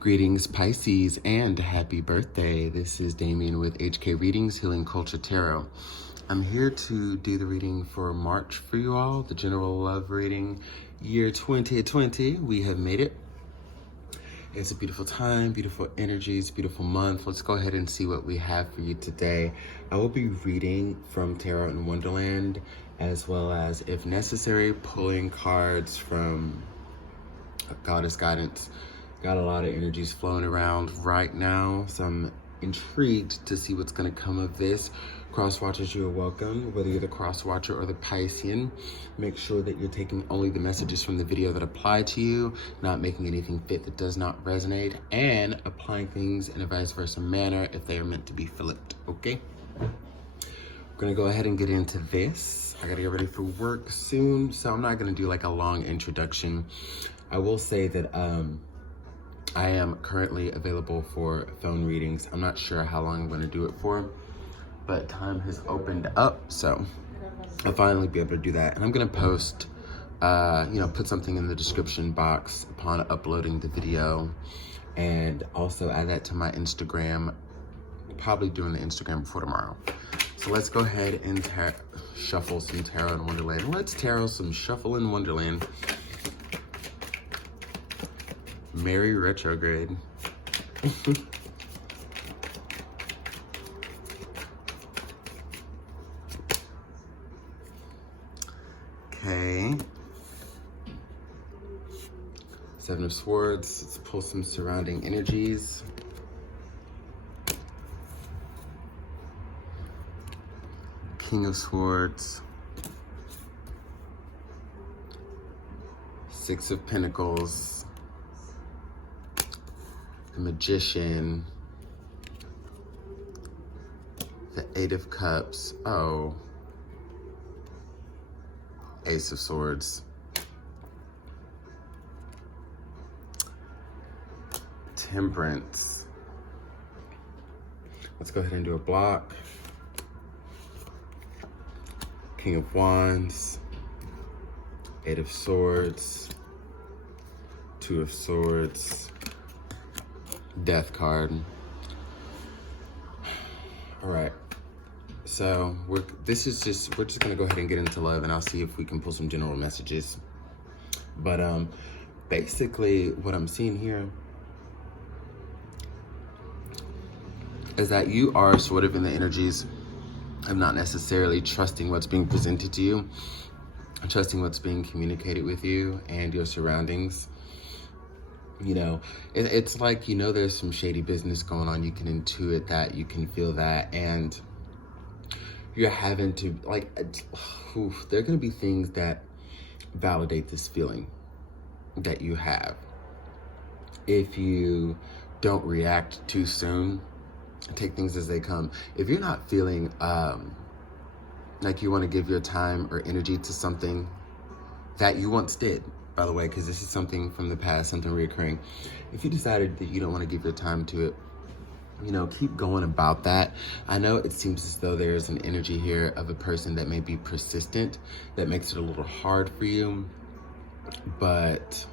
Greetings, Pisces, and happy birthday. This is Damien with HK Readings, Healing Culture Tarot. I'm here to do the reading for March for you all, the general love reading, year 2020. We have made it. It's a beautiful time, beautiful energies, beautiful month. Let's go ahead and see what we have for you today. I will be reading from Tarot in Wonderland, as well as, if necessary, pulling cards from Goddess Guidance. Got a lot of energies flowing around right now, so I'm intrigued to see what's going to come of this. Cross watchers, you're welcome. Whether you're the cross watcher or the Piscean, make sure that you're taking only the messages from the video that apply to you, not making anything fit that does not resonate, and applying things in a vice versa manner if they are meant to be flipped, okay? We're gonna go ahead and get into this. I gotta get ready for work soon, so I'm not gonna do like a long introduction. I will say that I am currently available for phone readings. I'm not sure how long I'm going to do it for, but time has opened up, so I'll finally be able to do that. And I'm going to post, put something in the description box upon uploading the video, and also add that to my Instagram, probably doing the Instagram before tomorrow. So let's go ahead and shuffle some Tarot in Wonderland. Let's tarot some Shuffle in Wonderland. Merry retrograde. Okay. Seven of Swords. Let's pull some surrounding energies. King of Swords. Six of Pentacles. The Magician, the Eight of Cups, Ace of Swords, Temperance. Let's go ahead and do a block. King of Wands, Eight of Swords, Two of Swords, Death card. All right, so we're just gonna go ahead and get into love, and I'll see if we can pull some general messages. But basically what I'm seeing here is that you are sort of in the energies of not necessarily trusting what's being presented to you, trusting what's being communicated with you and your surroundings. You know, it's like, there's some shady business going on. You can intuit that, you can feel that, and you're having to, there are going to be things that validate this feeling that you have. If you don't react too soon, take things as they come. If you're not feeling like you want to give your time or energy to something that you once did, by the way, because this is something from the past, something reoccurring. If you decided that you don't want to give your time to it, keep going about that. I know it seems as though there's an energy here of a person that may be persistent, that makes it a little hard for you, but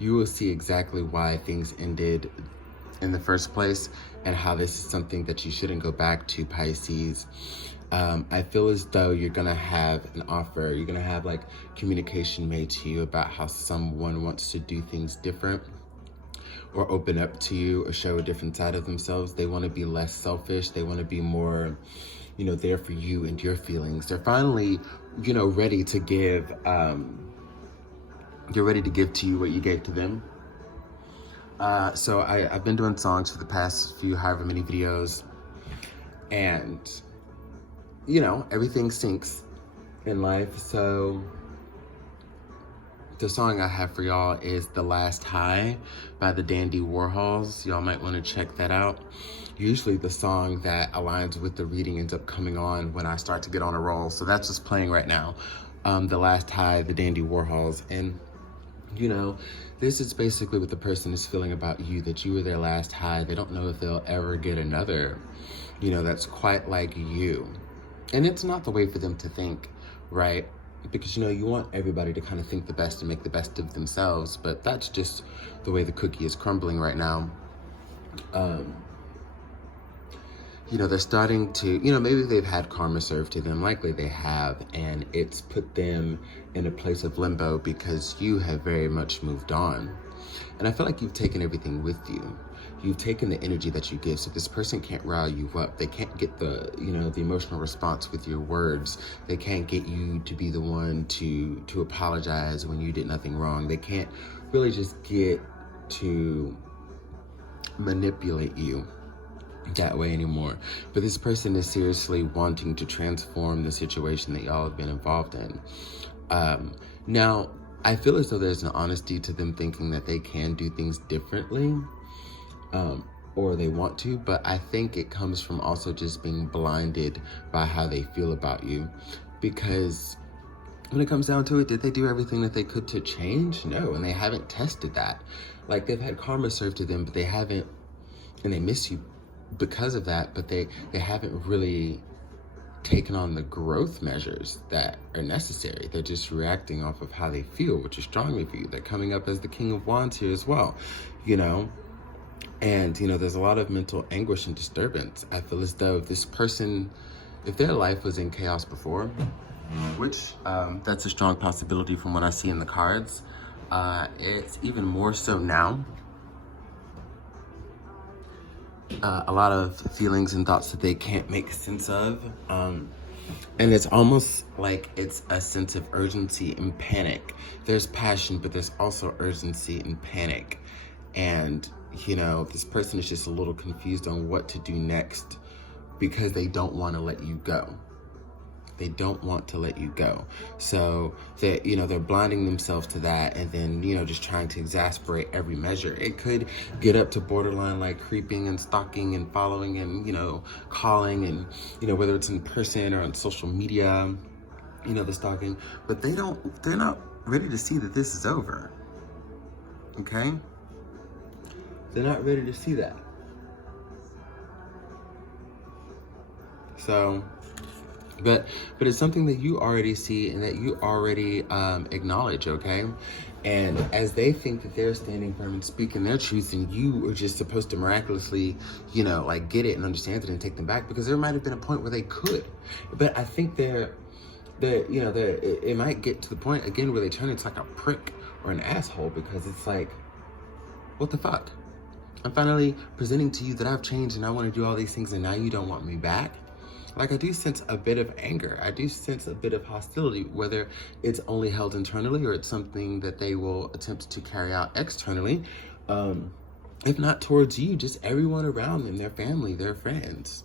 you will see exactly why things ended in the first place and how this is something that you shouldn't go back to, Pisces. I feel as though you're gonna have an offer, you're gonna have communication made to you about how someone wants to do things different, or open up to you, or show a different side of themselves. They wanna be less selfish, they wanna be more, there for you and your feelings. They're finally, ready to give, you're ready to give to you what you gave to them. So I've been doing songs for the past however many videos, and everything sinks in life. So the song I have for y'all is The Last High by the Dandy Warhols. Y'all might want to check that out. Usually the song that aligns with the reading ends up coming on when I start to get on a roll. So that's just playing right now. The Last High, the Dandy Warhols. And this is basically what the person is feeling about you, that you were their last high. They don't know if they'll ever get another, that's quite like you. And it's not the way for them to think, right? because, you know, you want everybody to kind of think the best and make the best of themselves, but that's just the way the cookie is crumbling right now. You know, they're starting to, you know, maybe they've had karma served to them, likely they have, and it's put them in a place of limbo because you have very much moved on. And I feel like you've taken everything with you. You've taken the energy that you give. So this person can't rile you up. They can't get the, you know, the emotional response with your words. They can't get you to be the one to apologize when you did nothing wrong. They can't really just get to manipulate you that way anymore. But this person is seriously wanting to transform the situation that y'all have been involved in. Now, I feel as though there's an honesty to them thinking that they can do things differently, or they want to, but I think it comes from also just being blinded by how they feel about you. Because when it comes down to it, did they do everything that they could to change? No, and they haven't tested that. Like, they've had karma served to them, but they haven't, and they miss you because of that, but they haven't really taken on the growth measures that are necessary. They're just reacting off of how they feel, which is strongly for you. They're coming up as the King of Wands here as well, you know? And, you know, there's a lot of mental anguish and disturbance. I feel as though this person, if their life was in chaos before, which that's a strong possibility from what I see in the cards, it's even more so now. A lot of feelings and thoughts that they can't make sense of. And it's almost like it's a sense of urgency and panic. There's passion, but there's also urgency and panic. And, you know, this person is just a little confused on what to do next because they don't want to let you go. They don't want to let you go. So they're blinding themselves to that, and then, you know, just trying to exasperate every measure. It could get up to borderline like creeping and stalking and following and, you know, calling and, you know, whether it's in person or on social media, you know, the stalking, but they're not ready to see that this is over. Okay? They're not ready to see that. So, but it's something that you already see and that you already acknowledge, okay? And as they think that they're standing firm and speaking their truth, and you are just supposed to miraculously, you know, like get it and understand it and take them back, because there might have been a point where they could. But I think it might get to the point again where they turn into like a prick or an asshole, because it's like, what the fuck? I'm finally presenting to you that I've changed and I want to do all these things, and now you don't want me back. Like, I do sense a bit of anger. I do sense a bit of hostility, whether it's only held internally or it's something that they will attempt to carry out externally. If not towards you, just everyone around them, their family, their friends,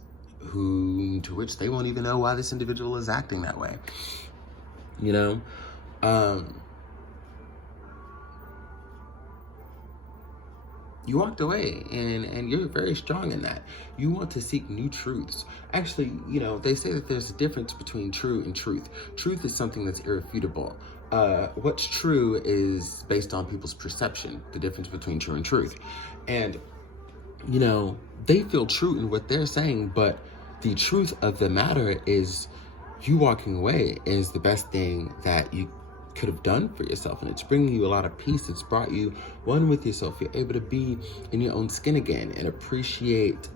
to which they won't even know why this individual is acting that way. You know? You walked away, and you're very strong in that. You want to seek new truths. Actually, you know, they say that there's a difference between true and truth. Truth is something that's irrefutable. What's true is based on people's perception, the difference between true and truth. And, you know, they feel true in what they're saying, but the truth of the matter is you walking away is the best thing that you could have done for yourself, and it's bringing you a lot of peace. It's brought you one with yourself. You're able to be in your own skin again and appreciate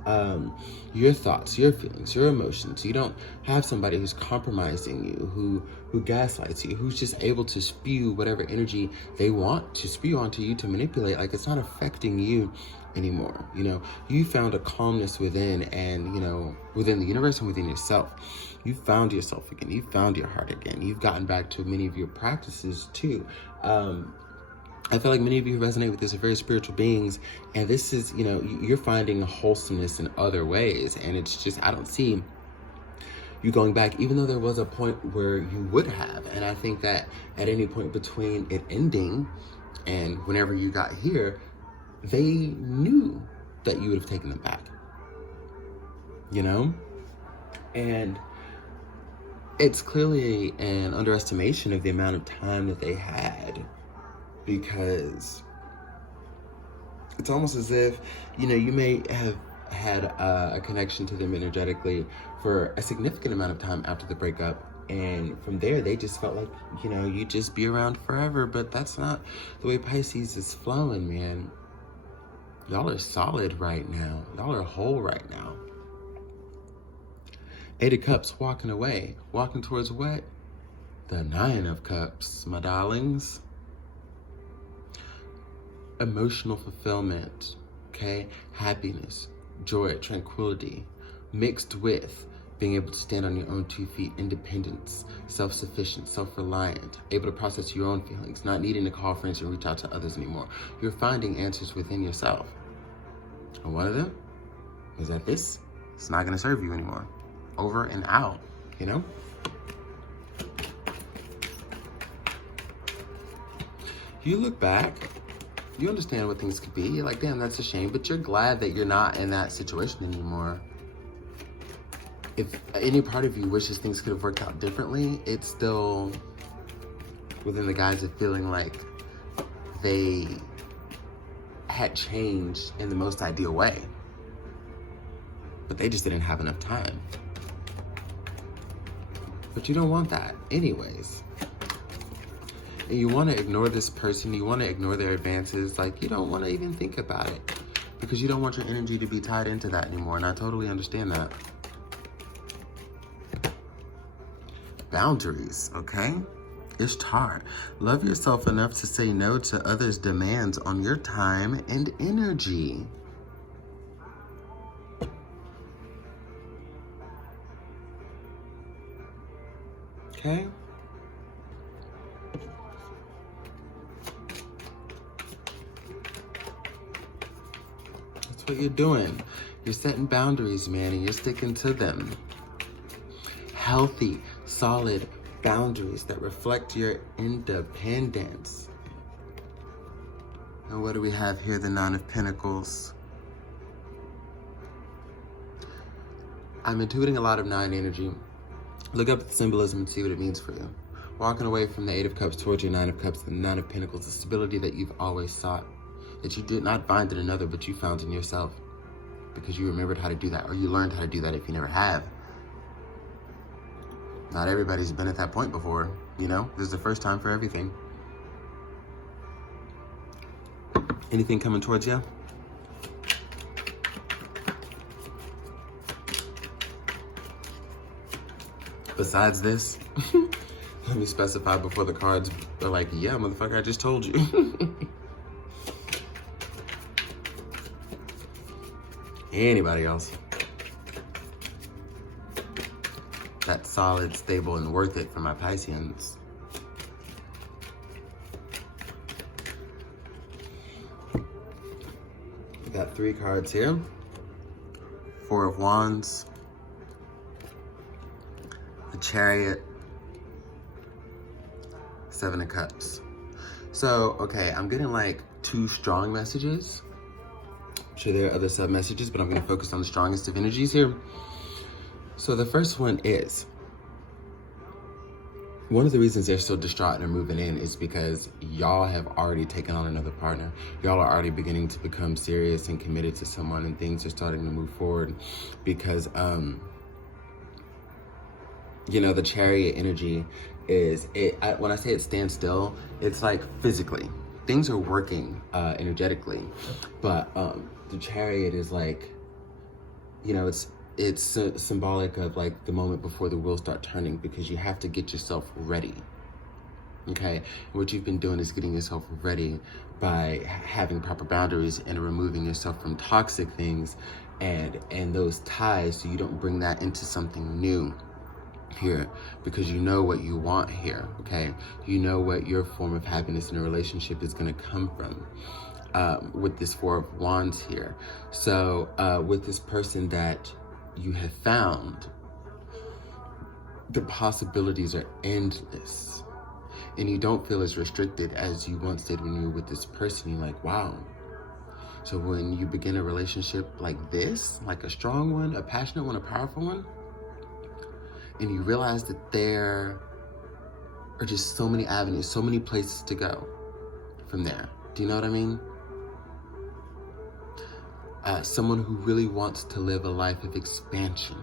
your thoughts, your feelings, your emotions. You don't have somebody who's compromising you, who gaslights you, who's just able to spew whatever energy they want to spew onto you to manipulate. Like, it's not affecting you anymore. You know, you found a calmness within, and, you know, within the universe and within yourself. You found yourself again. You found your heart again. You've gotten back to many of your practices too. I feel like many of you who resonate with this are very spiritual beings, and this is, you know, you're finding wholesomeness in other ways, and it's just, I don't see you going back, even though there was a point where you would have. And I think that at any point between it ending and whenever you got here, they knew that you would have taken them back, you know? And it's clearly an underestimation of the amount of time that they had, because it's almost as if, you know, you may have had a connection to them energetically for a significant amount of time after the breakup, And from there, they just felt like, you know, you'd just be around forever. But that's not the way Pisces is flowing, man. Y'all are solid right now. Y'all are whole right now. 8 of Cups walking away. Walking towards what? The 9 of Cups, my darlings. Emotional fulfillment, okay? Happiness, joy, tranquility, mixed with being able to stand on your own 2 feet, independence, self-sufficient, self-reliant, able to process your own feelings, not needing to call friends and reach out to others anymore. You're finding answers within yourself. And one of them is that this is not gonna serve you anymore. Over and out, you know? You look back, you understand what things could be. You're like, damn, that's a shame, but you're glad that you're not in that situation anymore. If any part of you wishes things could have worked out differently, it's still within the guise of feeling like they had changed in the most ideal way. But they just didn't have enough time. But you don't want that anyways. And you want to ignore this person, you want to ignore their advances, like you don't want to even think about it because you don't want your energy to be tied into that anymore, and I totally understand that. Boundaries, okay? Ishtar, love yourself enough to say no to others' demands on your time and energy. Okay? That's what you're doing. You're setting boundaries, man, and you're sticking to them. Healthy, solid boundaries that reflect your independence. And what do we have here? The 9 of Pentacles. I'm intuiting a lot of 9 energy. Look up the symbolism and see what it means for you. Walking away from the 8 of Cups towards your 9 of Cups, the 9 of Pentacles, the stability that you've always sought, that you did not find in another, but you found in yourself because you remembered how to do that, or you learned how to do that if you never have. Not everybody's been at that point before, you know? This is the first time for everything. Anything coming towards you? Besides this, let me specify before the cards are like, yeah, motherfucker, I just told you. Anybody else? That's solid, stable, and worth it for my Pisceans. We got 3 cards here. 4 of Wands. The Chariot. 7 of Cups. So, okay, I'm getting like 2 strong messages. I'm sure there are other sub messages, but I'm going to focus on the strongest of energies here. So the first one is, one of the reasons they're so distraught and are moving in is because y'all have already taken on another partner. Y'all are already beginning to become serious and committed to someone, and things are starting to move forward because, you know, the Chariot energy is, when I say it stands still, it's like physically. Things are working energetically, but the Chariot is like, you know, it's symbolic of like the moment before the wheels start turning, because you have to get yourself ready. Okay, what you've been doing is getting yourself ready by having proper boundaries and removing yourself from toxic things and those ties, so you don't bring that into something new here, because you know what you want here. Okay, you know what your form of happiness in a relationship is going to come from. With this 4 of Wands here, so with this person that you have found, the possibilities are endless, and you don't feel as restricted as you once did when you were with this person. You're like, wow. So when you begin a relationship like this, like a strong one, a passionate one, a powerful one, and you realize that there are just so many avenues, so many places to go from there. Do you know what I mean? Someone who really wants to live a life of expansion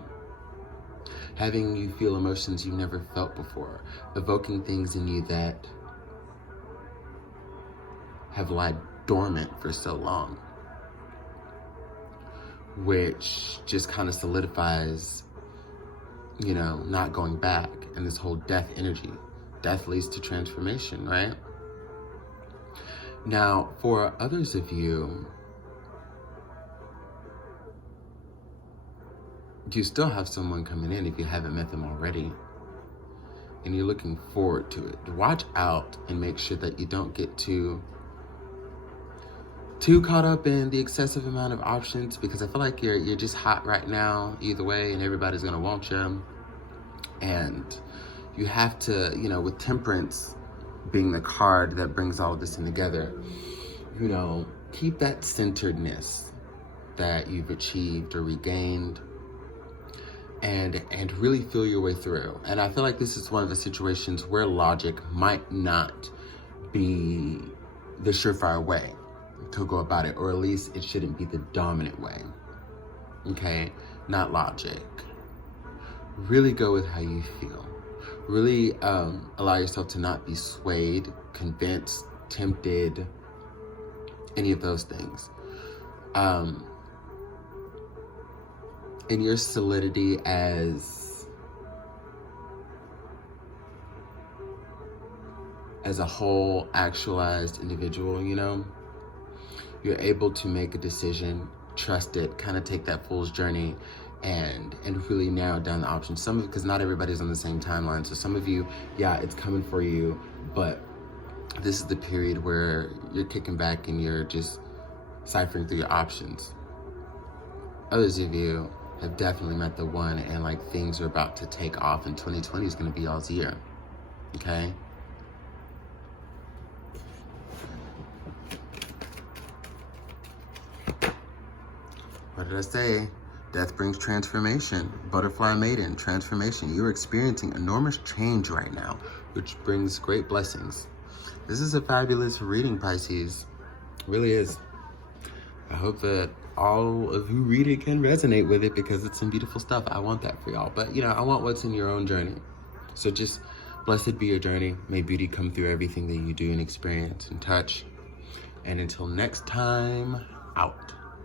having you feel emotions you've never felt before, evoking things in you that have lied dormant for so long, which just kind of solidifies, you know, not going back, and this whole death energy. Death leads to transformation, right? Now, for others of you, you still have someone coming in if you haven't met them already, and you're looking forward to it. Watch out and make sure that you don't get too caught up in the excessive amount of options, because I feel like you're just hot right now either way, and everybody's gonna want you. And you have to, you know, with Temperance being the card that brings all of this in together, you know, keep that centeredness that you've achieved or regained, and really feel your way through. And I feel like this is one of the situations where logic might not be the surefire way to go about it, or at least it shouldn't be the dominant way. Okay? Not logic. Really go with how you feel. Really allow yourself to not be swayed, convinced, tempted, any of those things. In your solidity as a whole actualized individual, you know, you're able to make a decision, trust it, kind of take that fool's journey, and really narrow down the options. Some of it, because not everybody's on the same timeline. So some of you, yeah, it's coming for you, but this is the period where you're kicking back and you're just ciphering through your options. Others of you have definitely met the one, and like things are about to take off, and 2020 is going to be y'all's year. Okay? What did I say? Death brings transformation. Butterfly maiden, transformation. You're experiencing enormous change right now, which brings great blessings. This is a fabulous reading, Pisces. It really is. I hope that all of who read it can resonate with it, because it's some beautiful stuff. I want that for y'all. But, you know, I want what's in your own journey. So just blessed be your journey. May beauty come through everything that you do and experience and touch. And until next time, out.